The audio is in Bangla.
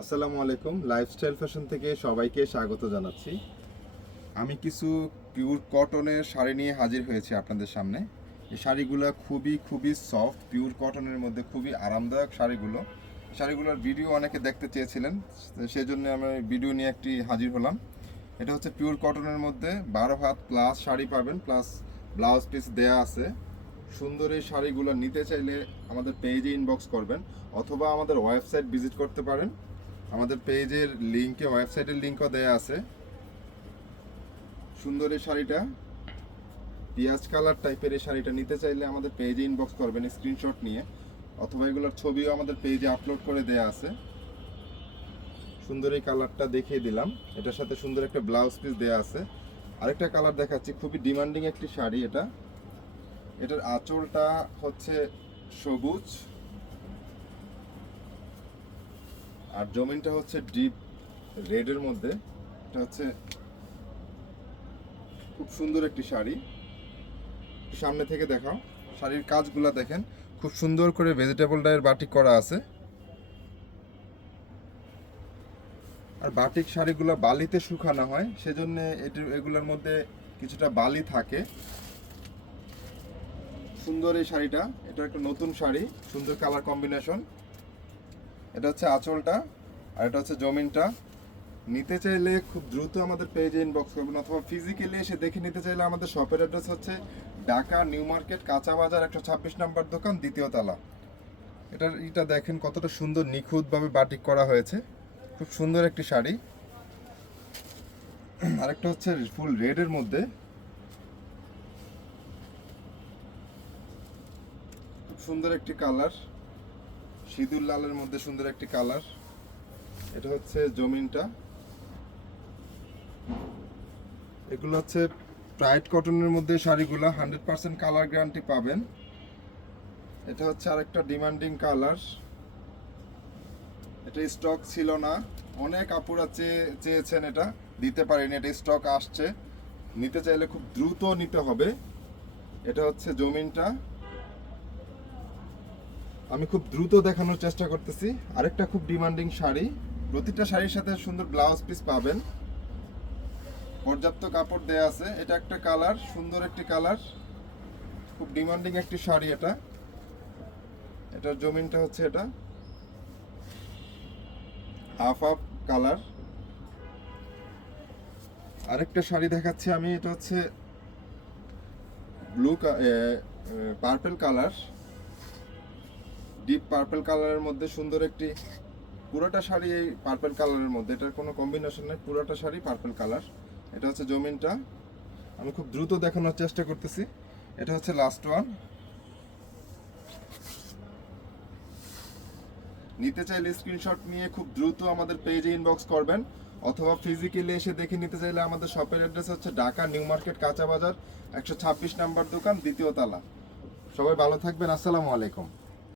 আসসালামু আলাইকুম। লাইফস্টাইল ফ্যাশন থেকে সবাইকে স্বাগত জানাচ্ছি। আমি কিছু পিওর কটনের শাড়ি নিয়ে হাজির হয়েছি আপনাদের সামনে। এই শাড়িগুলো খুবই খুবই সফট পিওর কটনের মধ্যে খুবই আরামদায়ক শাড়িগুলো। শাড়িগুলোর ভিডিও অনেকে দেখতে চেয়েছিলেন সেই জন্য আমি ভিডিও নিয়ে একটি হাজির হলাম। এটা হচ্ছে পিওর কটনের মধ্যে বারো হাত প্লাস শাড়ি পাবেন প্লাস ব্লাউজ পিস দেয়া আছে। সুন্দর এই শাড়িগুলো নিতে চাইলে আমাদের পেজে ইনবক্স করবেন, অথবা আমাদের ওয়েবসাইট ভিজিট করতে পারেন। আমাদের পেজের লিঙ্কে ওয়েবসাইটের লিঙ্কও দেয়া আছে। সুন্দর এই শাড়িটা। পিঁয়াজ কালার টাইপের এই শাড়িটা নিতে চাইলে আমাদের পেজে ইনবক্স করবেন স্ক্রিনশট নিয়ে। অথবা এগুলোর ছবিও আমাদের পেজে আপলোড করে দেয়া আছে। সুন্দর এই কালারটা দেখিয়ে দিলাম। এটার সাথে সুন্দর একটা ব্লাউজ পিস দেয়া আছে। আরেকটা কালার দেখাচ্ছি, খুবই ডিমান্ডিং একটি শাড়ি এটা। এটার আঁচলটা হচ্ছে সবুজ। আর জমিনটা হচ্ছে ডিপ রেডের মধ্যে। এটা হচ্ছে খুব সুন্দর একটি শাড়ি। সামনে থেকে দেখাও। শাড়ির কাজগুলো দেখেন। খুব সুন্দর করে ভেজিটেবল ডায়ের বাটিক করা আছে। আর বাটিক শাড়িগুলো বালিতে শুকানো হয়, সেজন্য এটি এগুলোর মধ্যে কিছুটা বালি থাকে। সুন্দর এই শাড়িটা। এটা একটা নতুন শাড়ি, সুন্দর কালার কম্বিনেশন এটা হচ্ছে আঁচলটা আর এটা হচ্ছে জমিনটা। নিতে চাইলে খুব দ্রুত আমাদের পেজে ইনবক্স করবেন অথবা ফিজিক্যালি এসে দেখে নিতে চাইলে আমাদের শপের অ্যাড্রেস হচ্ছে ঢাকা নিউ মার্কেট কাঁচা বাজার একশো ছাব্বিশ নম্বর দোকান দ্বিতীয় তলা। এটার এটা দেখেন কতটা সুন্দর নিখুঁতভাবে বাটিক করা হয়েছে। খুব সুন্দর একটি শাড়ি। আরেকটা হচ্ছে ফুল রেডের মধ্যে। খুব সুন্দর একটি কালার সিঁদুর লালের মধ্যে সুন্দর একটি কালার। এটা হচ্ছে জমিনটা। এগুলো হচ্ছে প্রাইড কটনের মধ্যে শাড়িগুলো। হান্ড্রেড পার্সেন্ট কালার গ্যারান্টি পাবেন। এটা হচ্ছে আরেকটা ডিমান্ডিং কালার। এটা স্টক ছিল না। অনেক আপুরা চেয়ে, চেয়েছেন এটা। দিতে পারেনি, এটা স্টক আসছে। নিতে চাইলে খুব দ্রুত নিতে হবে। এটা হচ্ছে জমিনটা। আমি খুব দ্রুত দেখানোর চেষ্টা করতেছি। আরেকটা খুব ডিমান্ডিং শাড়ি। প্রতিটা শাড়ির সাথে সুন্দর ব্লাউজ পিস পাবেন। পর্যাপ্ত কাপড় দেয়া আছে। এটা একটা কালার, সুন্দর একটি কালার। খুব ডিমান্ডিং একটি শাড়ি এটা। এটার জমিনটা হচ্ছে এটা। হাফ হাফ কালার আরেকটা শাড়ি দেখাচ্ছি আমি, এটা হচ্ছে blue purple colour deep purple কালারের মধ্যে সুন্দর একটি পুরোটা শাড়ি এই পার্পল কালারের মধ্যে। এটার কোনো কম্বিনেশন নেই, পুরোটা শাড়ি পার্পল কালার এটা হচ্ছে জমিনটা। আমি খুব দ্রুত দেখানোর চেষ্টা করতেছি। এটা হচ্ছে লাস্ট ওয়ান নিতে চাইলে স্ক্রিনশট নিয়ে খুব দ্রুত আমাদের পেজে ইনবক্স করবেন, অথবা ফিজিক্যালি এসে দেখে নিতে চাইলে আমাদের শপের অ্যাড্রেস হচ্ছে ঢাকা নিউ মার্কেট কাঁচা বাজার একশো ছাব্বিশ নাম্বার দোকান, দ্বিতীয় তলা। সবাই ভালো থাকবেন, আসসালামু আলাইকুম।